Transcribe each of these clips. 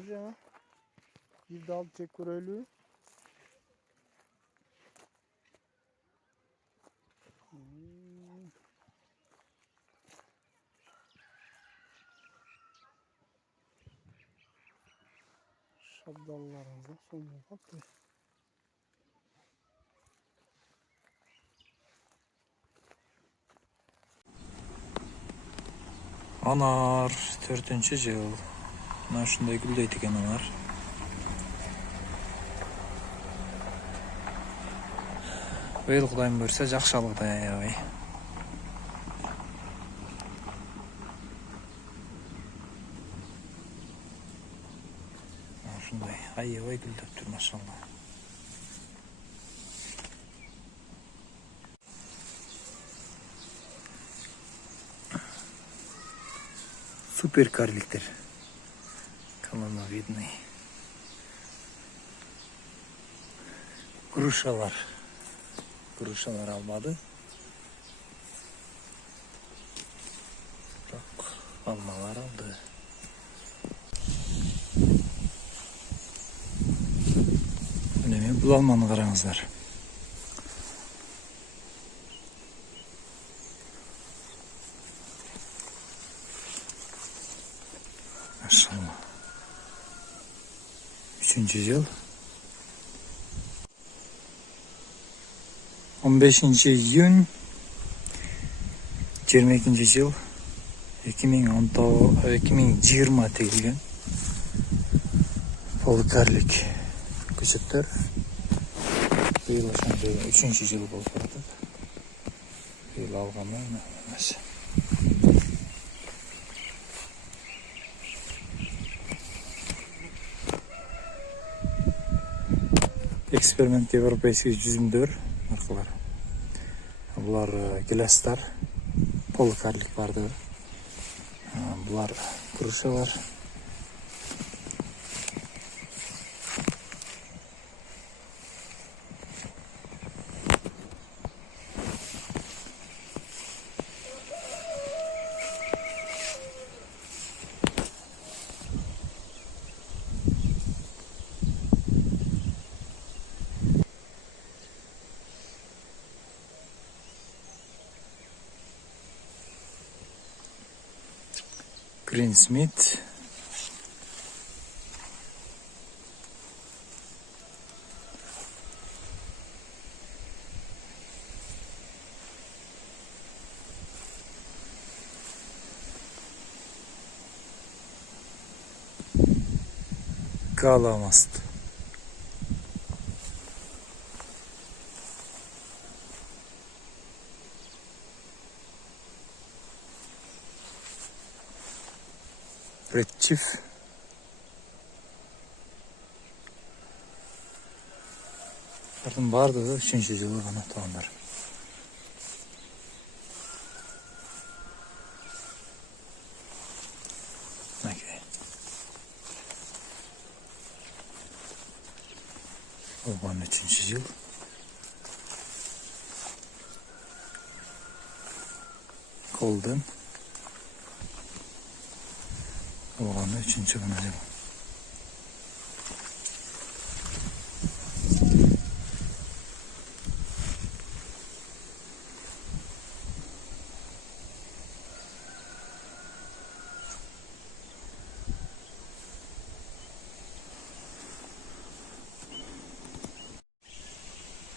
көрünür жаңа. Bir de alып tek көрөлүү. Şabdallarımızda sonuna kaptı. Anar 4-жыл. Мына ушундай гүлдөйт экен анар. Быйыл Кудайым буйруса жакшы алгыдай аябай. Ушундай аябай гүлдөптүр, машалла. Супер карликтер. Колоновидный. Грушалар. Грушалар албады. Бирок алмалар алды. Мына бул алманы караңыздар. Машалла. 3-жыл. 15-июнь 22-жыл 2020 тегилген полукарлик көчөттөр. Быйыл ошондой 3-жыл болуп атат. Быйыл алгандар эмес. Эксперимент европейский жүзүмдөр маркалар. Булар гиластар, полукарлик барды. Булар грушалар. Green Smith. Galamast. Redçif. Bunların vardı da 3-жылы ғана туғандар. Оған 3-жыл. Golden. Oğlanı 3-cü ғана деп.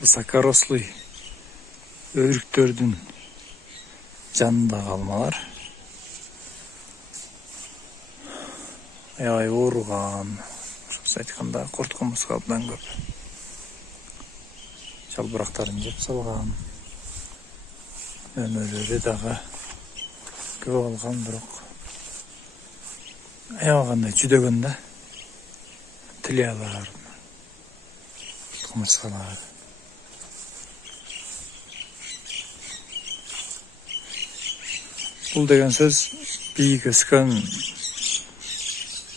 Высокорослый өріктөрдің жанындағы алмалар. Аябай ооруган, ошоңча айтканда курт комузга абдан көп. Жалбырактарын жеп салган. Өнөрүлөрү дагы көп алган, бирок аябагандай жүдөгөн да. Тилиялар, комузгалар. Бул деген сөз бийик өскөн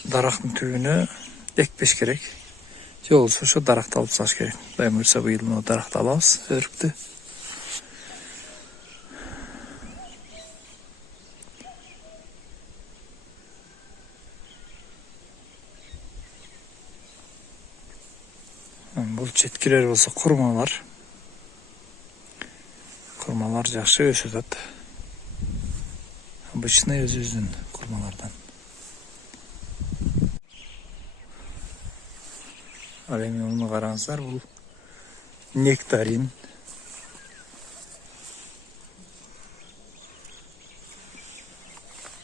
дарактын түбүнө экпеш керек. Же болбосо ошо даракты алып тасташ керек. Кудай буйруса быйыл мына даракты алабыз, өрүктү. Çetkilер болса kurmalar. Kurmalar жақсы өсіп жатады. Обычный өзүбүздүн kurmalardan. Ал эми муну караңыздар, бул нектарин.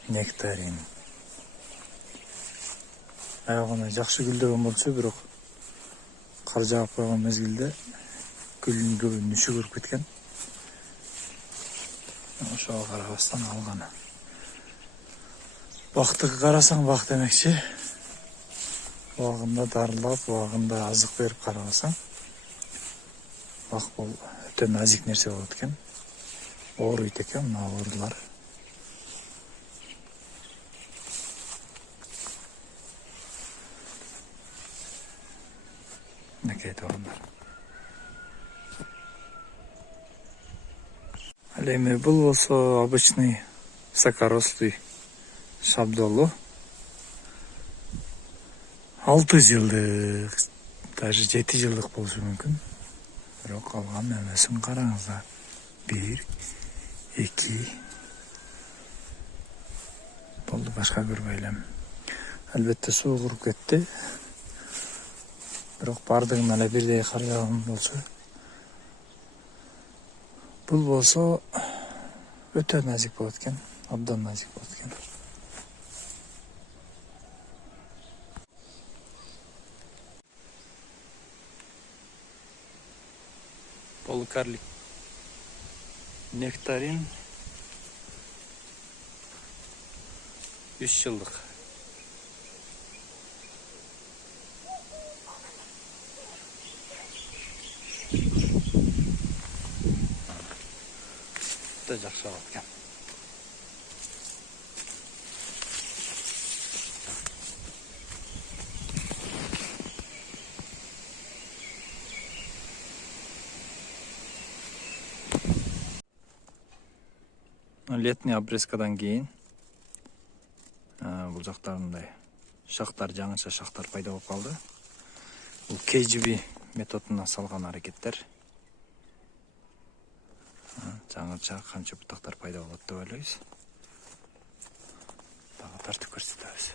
Нектарин. Аягына жакшы гүлдөгөн болчу, бирок кар жаап койгон мезгилде гүлдүн көбү нүшүгүрүп кеткен. Ошого карабастан алганы. Бактыгы карасаң бак демекчи. Убагында дарылап, убагында азык берип карабасаң, бак бул өтө назик нерсе болот экен. Ооруйт экен мына оорулар. Мынакей туугандар. Ал эми бул болсо обычный высокорослый шабдолу. 6 жылдык, даже 7 жылдык болушу мүмкүн. Бирок калган мөмөсүн караңыздар. 1, 2. Болду, башка көрбөйлөм. Албетте суу куруп кетти. Бирок бардыгын эле бирдей кар жааган болчу. Бул болсо өтө назик болот экен, абдан назик болот экен. Полукарлик. Нектарин 3 жылдык. Өтө жакшы болот экен. Летний обрезкадан кийин бул жакта мындай шактар, жаңыча шактар пайда болуп калды. Бул KGB методуна салган аракеттер. Жаңыча канча бутактар пайда болот деп ойлойбуз. Дагы тартып көрсөтөбүз.